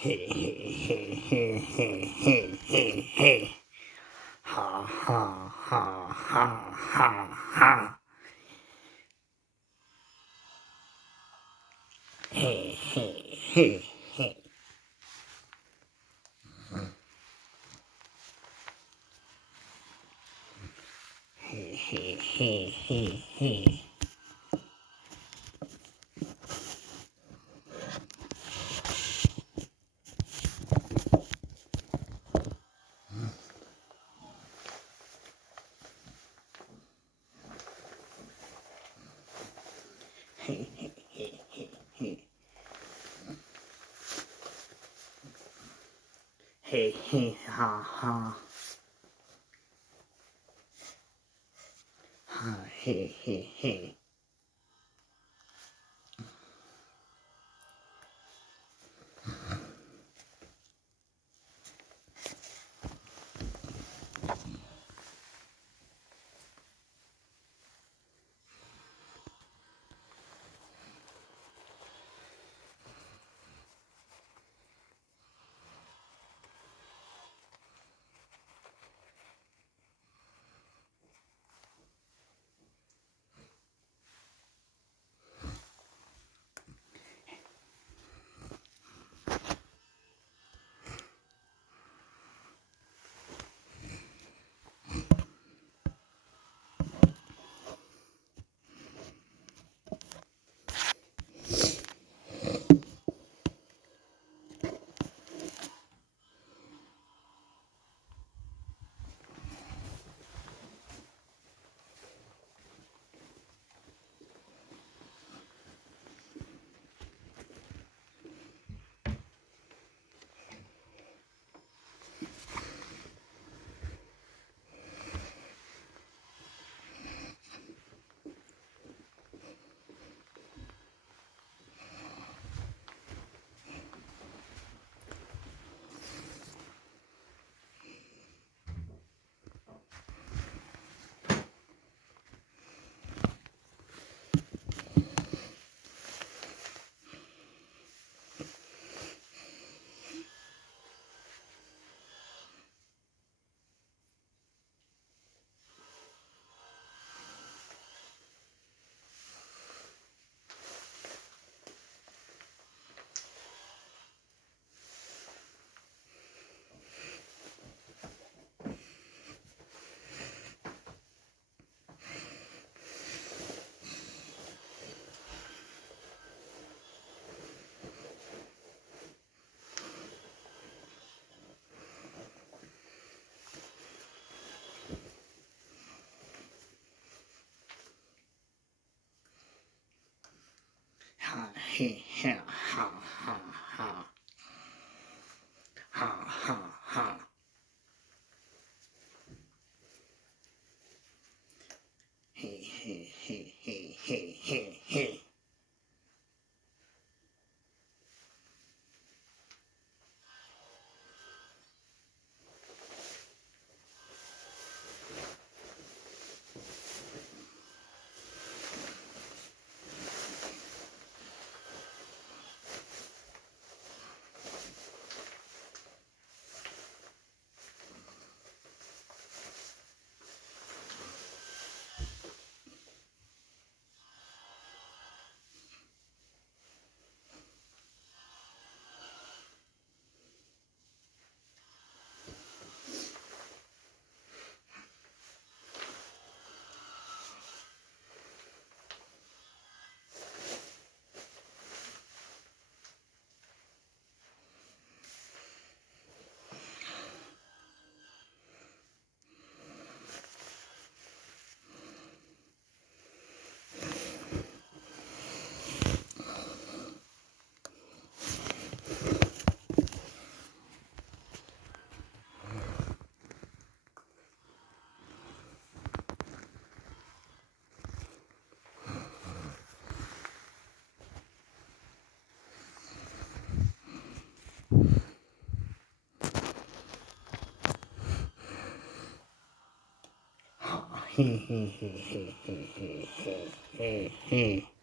Hey, hey, hey, hey, hey, hey, hey, hey. Ha, ha, ha, ha, ha, ha. Hey, hey, hey, hey. Hey, hey, hey, hey, hey. Hey, hey, hey, hey, hey. Hey, hey, ha, ha. Ha, hey, hey, hey. Ha, hey, ha, ha, ha, ha. Ha, ha, ha. Hey, hey, hey, hey, hey, hey, hey. Hey, hey, hey, hey, hey, hey, hey, hey, hey.